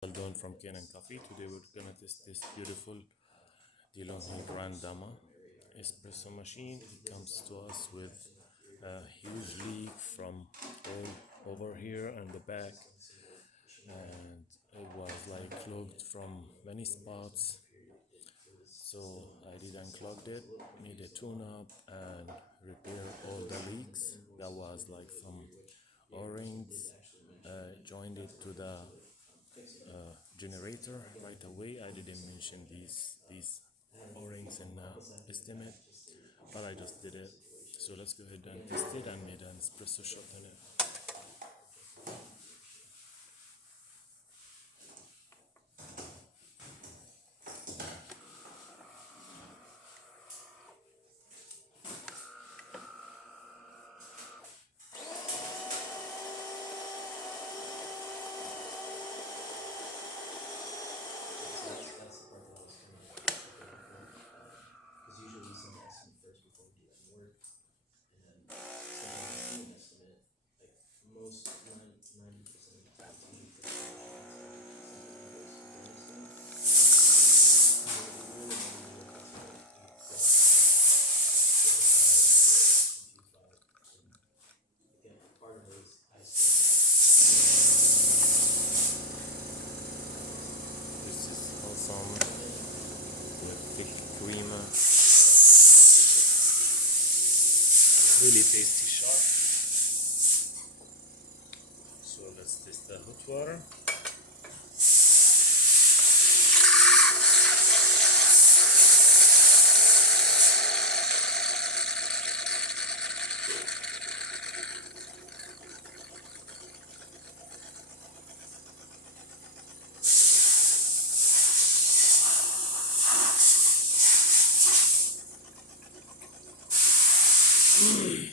Don from Kanen Coffee. Today we're gonna test this beautiful DeLonghi Gran Dama espresso machine. It comes to us with a huge leak from all over here and the back, and it was like clogged from many spots. So I did unclog it, made a tune-up, and repair all the leaks. That was like some O-rings, joined it to the generator right away. I didn't mention these O-rings in estimate, but I just did it. So let's go ahead and test it and made an espresso shot in it. This is awesome with thick cream, really tasty shot. So let's test the hot water.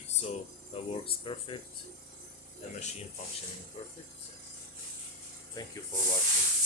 So that works perfect, the machine functioning perfect. Thank you for watching.